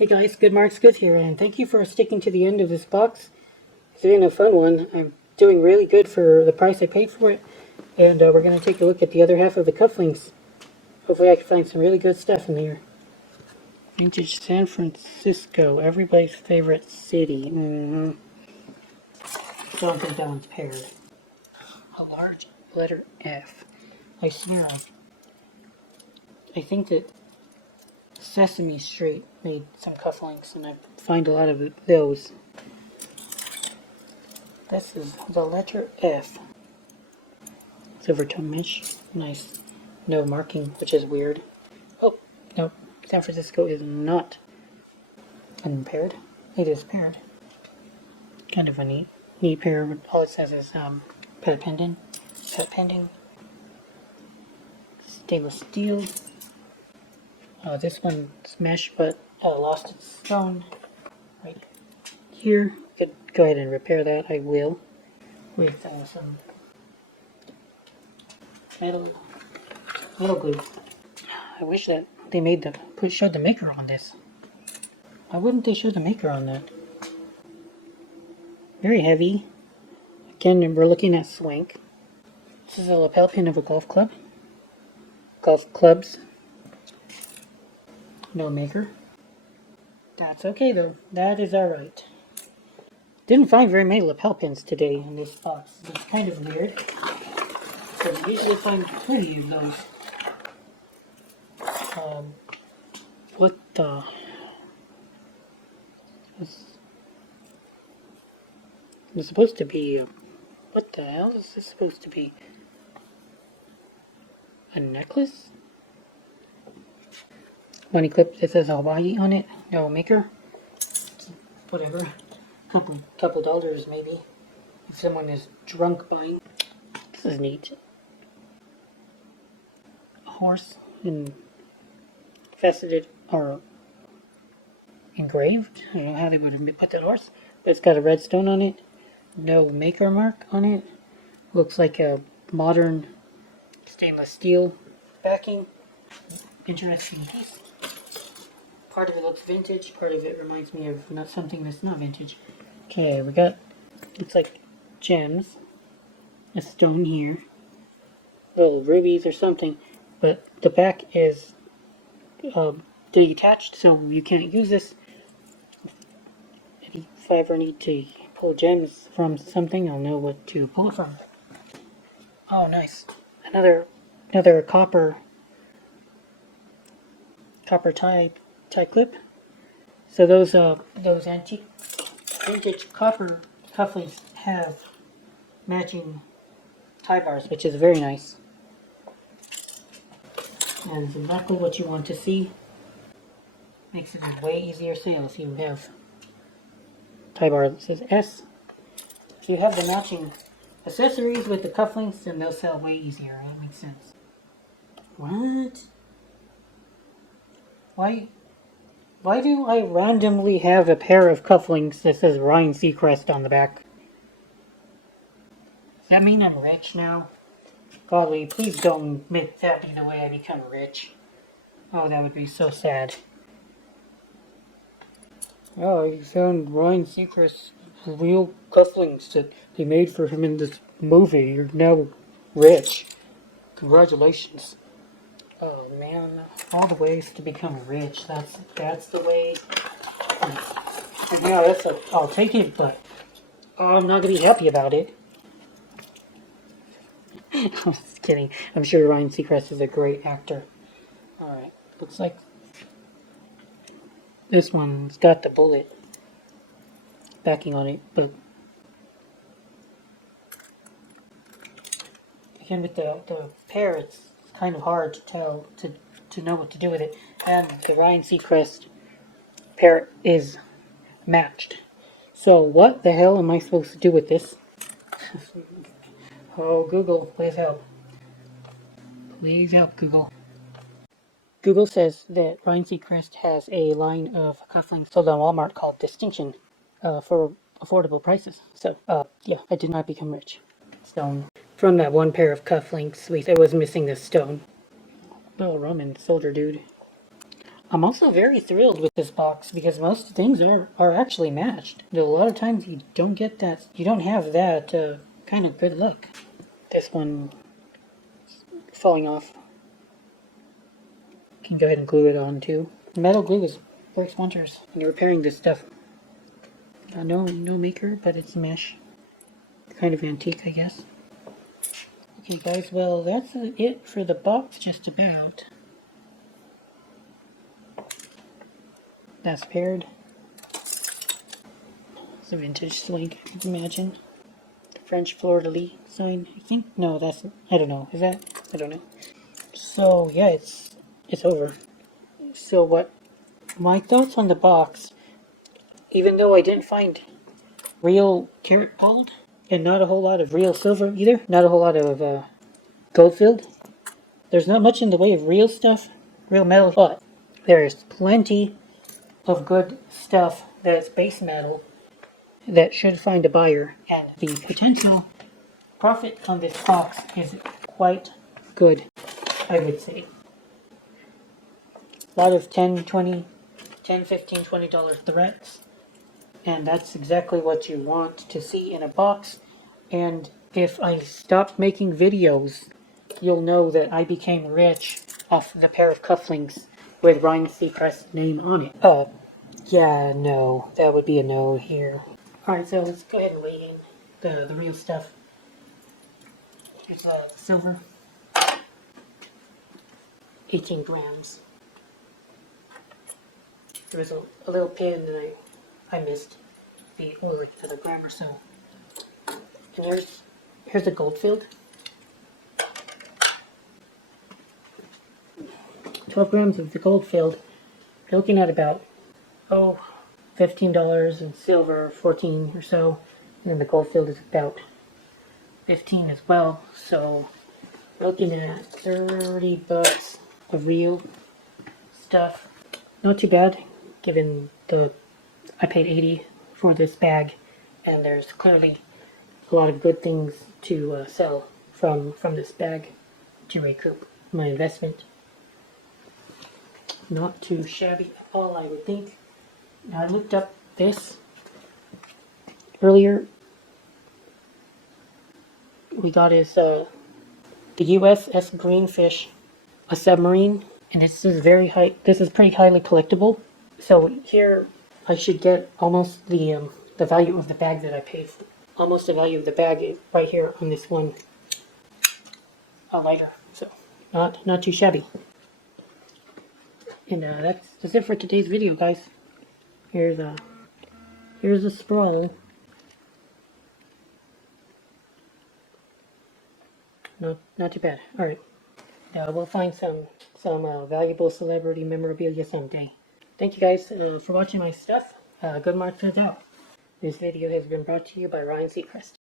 Hey guys, Good Marks Good here, and thank you for sticking to the end of this box. It's been a fun one. I'm doing really good for the price I paid for it, and we're going to take a look at the other half of the cufflinks. Hopefully I can find some really good stuff in here. Vintage San Francisco, everybody's favorite city. Don't think that one's paired. A large letter F. I swear, I think that Sesame Street made some cufflinks, and I find a lot of those. This is the letter F. Silvertone mesh. Nice. No marking, which is weird. Oh, no. San Francisco is not unpaired. It is paired. Kind of a neat pair, but all it says is pet pending. Stainless steel. This one's mesh, but lost its stone. Right here. Could go ahead and repair that. I will. With some metal glue. I wish that they made showed the maker on this. Why wouldn't they show the maker on that? Very heavy. Again, we're looking at Swank. This is a lapel pin of a golf club. Golf clubs. No maker. That's okay though. That is alright. Didn't find very many lapel pins today in this box. It's kind of weird. So I usually find plenty of those. What the... It's supposed to be... what the hell is this supposed to be? A necklace? Money clip that says Hawaii on it. No maker. Whatever. Couple dollars maybe. If someone is drunk buying. This is neat. A horse in faceted or engraved. I don't know how they would have put that horse, but it's got a red stone on it. No maker mark on it. Looks like a modern stainless steel backing. Interesting piece. Part of it looks vintage, part of it reminds me of something that's not vintage. Okay, we got, looks like gems. A stone here. Little rubies or something. But the back is detached, so you can't use this. If I ever need to pull gems from something, I'll know what to pull it from. Oh, nice. Another copper tie clip. So those antique vintage copper cufflinks have matching tie bars, which is very nice. And it's exactly what you want to see. Makes it a way easier sale if you have tie bar that says S. If you have the matching accessories with the cufflinks, then they'll sell way easier. That makes sense. What? Why do I randomly have a pair of cufflinks that says Ryan Seacrest on the back? Does that mean I'm rich now? Golly, please don't make that be the way I become rich. Oh, that would be so sad. Oh, you found Ryan Seacrest's real cufflinks that they made for him in this movie. You're now rich. Congratulations. Oh man, all the ways to become rich. That's the way. And yeah, I'll take it, but I'm not gonna be happy about it. I'm just kidding. I'm sure Ryan Seacrest is a great actor. Alright, looks like this one's got the bullet backing on it, but again with the pair, it's kind of hard to tell, to know what to do with it. And the Ryan Seacrest pair is matched. So what the hell am I supposed to do with this? Oh, Google, please help. Please help, Google. Google says that Ryan Seacrest has a line of cufflinks sold on Walmart called Distinction for affordable prices. So, yeah, I did not become rich. Stone. From that one pair of cufflinks, I was missing this stone. Little Roman soldier dude. I'm also very thrilled with this box because most things are actually matched. A lot of times you don't get that, you don't have that kind of good luck. This one falling off. Can go ahead and glue it on too. Metal glue works wonders when you're repairing this stuff. No maker, but it's mesh. Kind of antique, I guess. Okay guys, well that's it for the box just about. That's paired. It's a vintage swing, I can imagine. The French fleur-de-lis sign, I think. No, that's, I don't know. Is that? I don't know. So yeah, it's over. So what? My thoughts on the box, even though I didn't find real carat gold and not a whole lot of real silver either, not a whole lot of gold filled. There's not much in the way of real stuff, real metal, but there's plenty of good stuff that's base metal that should find a buyer, and the potential profit on this box is quite good, I would say. A lot of $10, $20, $10, $15, $20 threats, and that's exactly what you want to see in a box. And if I stopped making videos, you'll know that I became rich off the pair of cufflinks with Ryan Seacrest's name on it. Yeah, no, that would be a no here. Alright, so let's go ahead and weigh in the real stuff. Here's silver. 18 grams. There was a little pin that I missed. The another gram or so. And here's the gold filled. 12 grams of the gold filled. You're looking at about $15 and silver 14 or so, and then the gold filled is about 15 as well. So we're looking at 30 bucks of real stuff. Not too bad, given I paid 80 for this bag, and there's clearly a lot of good things to sell from this bag to recoup my investment. Not too shabby at all, I would think. Now, I looked up this earlier. We got is the USS Greenfish, a submarine, and this is very high. This is pretty highly collectible. So here I should get almost the value of the bag that I paid for. Almost the value of the bag right here on this one lighter. So not too shabby. And that's it for today's video, guys. Here's a sprawl. Not too bad. All right. Now we'll find some valuable celebrity memorabilia someday. Thank you guys for watching my stuff. Good mark turns out. This video has been brought to you by Ryan Seacrest.